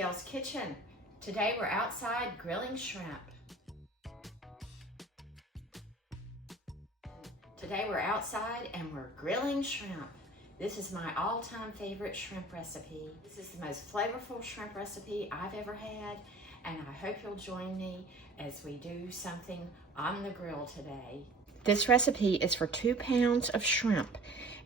Abigail's Kitchen. Today we're outside grilling shrimp. Today we're outside and we're grilling shrimp. This is my all-time favorite shrimp recipe. This is the most flavorful shrimp recipe I've ever had, and I hope you'll join me as we do something on the grill today. This recipe is for 2 pounds of shrimp,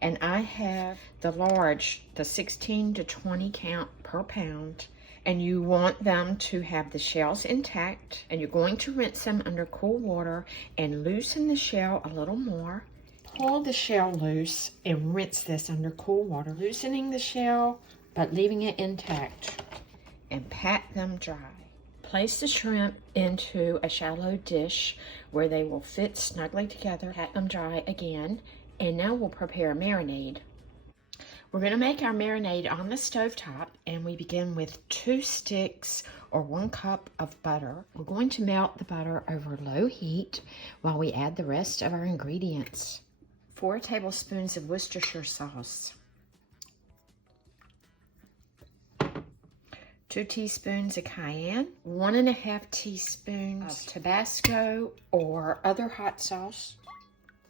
and I have the large, the 16 to 20 count per pound. And you want them to have the shells intact, and you're going to rinse them under cool water and loosen the shell a little more. Pull the shell loose and rinse this under cool water, loosening the shell but leaving it intact, and pat them dry. Place the shrimp into a shallow dish where they will fit snugly together. Pat them dry again, and now we'll prepare a marinade. We're going to make our marinade on the stovetop, and we begin with 2 sticks or 1 cup of butter. We're going to melt the butter over low heat while we add the rest of our ingredients. 4 tablespoons of Worcestershire sauce, 2 teaspoons of cayenne, 1.5 teaspoons of Tabasco or other hot sauce.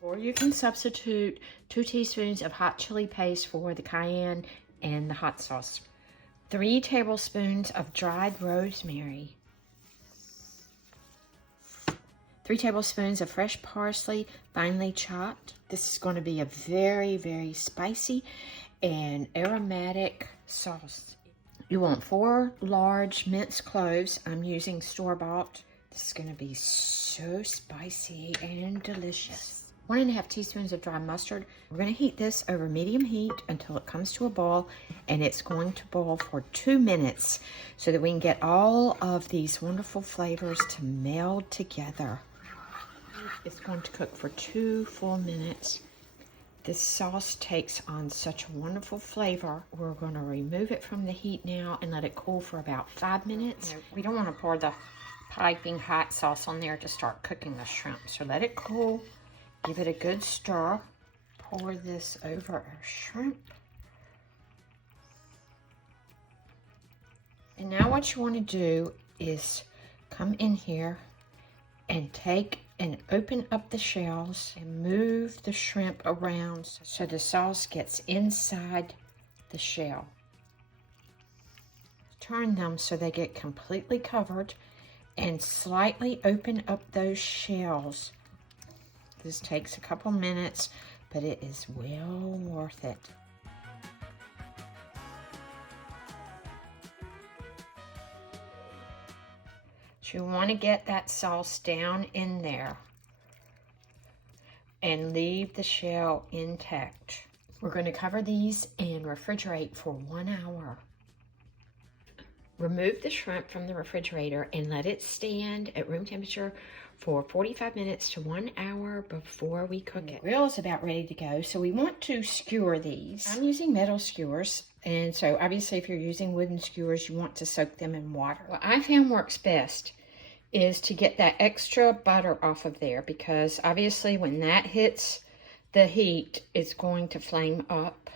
Or you can substitute 2 teaspoons of hot chili paste for the cayenne and the hot sauce. 3 tablespoons of dried rosemary. 3 tablespoons of fresh parsley, finely chopped. This is going to be a very, very spicy and aromatic sauce. You want 4 large minced cloves. I'm using store-bought. This is going to be so spicy and delicious. 1.5 teaspoons of dry mustard. We're going to heat this over medium heat until it comes to a boil, and it's going to boil for 2 minutes so that we can get all of these wonderful flavors to meld together. It's going to cook for 2 full minutes. This sauce takes on such a wonderful flavor. We're going to remove it from the heat now and let it cool for about 5 minutes. We don't want to pour the piping hot sauce on there to start cooking the shrimp, so let it cool. Give it a good stir. Pour this over our shrimp. And now what you want to do is come in here and take and open up the shells and move the shrimp around so the sauce gets inside the shell. Turn them so they get completely covered and slightly open up those shells. This takes a couple minutes, but it is well worth it. So you want to get that sauce down in there and leave the shell intact. We're going to cover these and refrigerate for 1 hour. Remove the shrimp from the refrigerator and let it stand at room temperature for 45 minutes to 1 hour before we cook it. The grill is about ready to go, so we want to skewer these. I'm using metal skewers, and so obviously if you're using wooden skewers, you want to soak them in water. What I found works best is to get that extra butter off of there, because obviously when that hits the heat, it's going to flame up.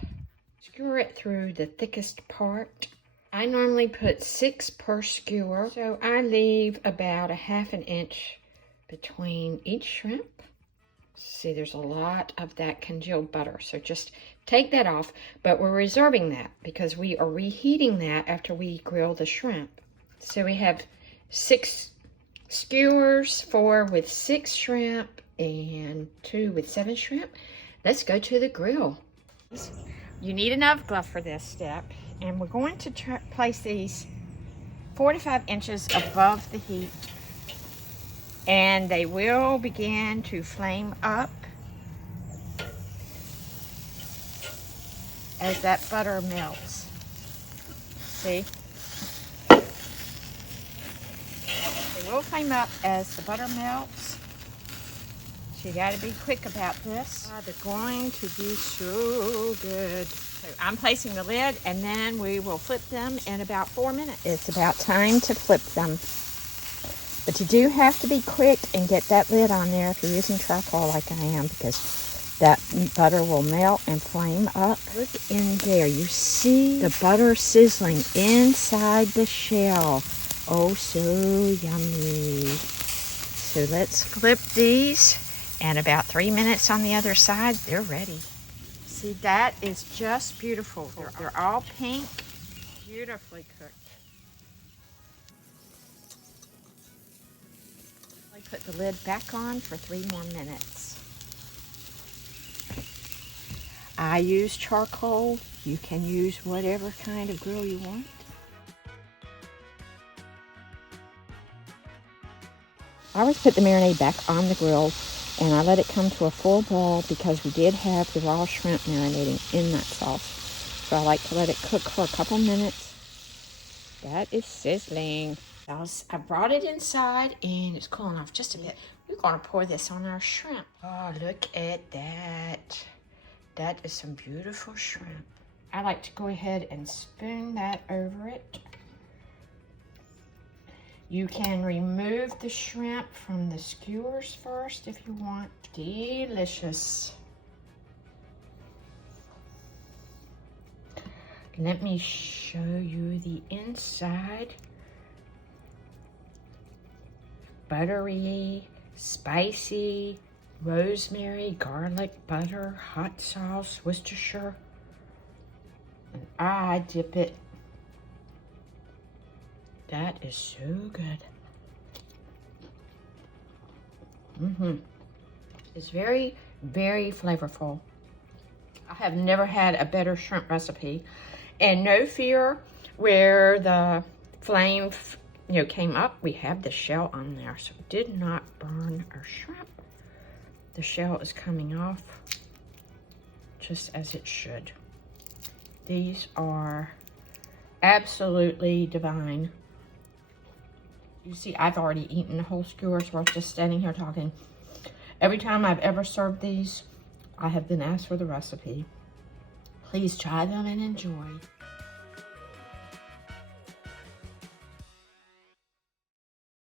Skewer it through the thickest part. I normally put 6 per skewer, so I leave about 1/2 inch between each shrimp. See, there's a lot of that congealed butter, so just take that off, but we're reserving that because we are reheating that after we grill the shrimp. So we have 6 skewers, 4 with 6 shrimp and 2 with 7 shrimp. Let's go to the grill. You need an oven glove for this step, and we're going to place these 4 to 5 inches above the heat, and they will begin to flame up as that butter melts. See? They will flame up as the butter melts. So you got to be quick about this. They're going to be so good. So I'm placing the lid, and then we will flip them in about 4 minutes. It's about time to flip them. But you do have to be quick and get that lid on there if you're using charcoal like I am, because That butter will melt and flame up. Look in there. You see the butter sizzling inside the shell. Oh, so yummy. So let's flip these. And about 3 minutes on the other side, they're ready. See, that is just beautiful. They're all pink, beautifully cooked. I put the lid back on for 3 more minutes. I use charcoal. You can use whatever kind of grill you want. I always put the marinade back on the grill and I let it come to a full boil because we did have the raw shrimp marinating in that sauce. So I like to let it cook for a couple minutes. That is sizzling. I brought it inside and it's cooling off just a bit. We're going to pour this on our shrimp. Oh, look at that. That is some beautiful shrimp. I like to go ahead and spoon that over it. You can remove the shrimp from the skewers first if you want. Delicious. Let me show you the inside. Buttery, spicy, rosemary, garlic, butter, hot sauce, Worcestershire. And I dip it. That is so good. It's very, very flavorful. I have never had a better shrimp recipe. And no fear where the flame came up, we have the shell on there, so it did not burn our shrimp. The shell is coming off just as it should. These are absolutely divine. You see, I've already eaten the whole skewers while just standing here talking. Every time I've ever served these, I have been asked for the recipe. Please try them and enjoy.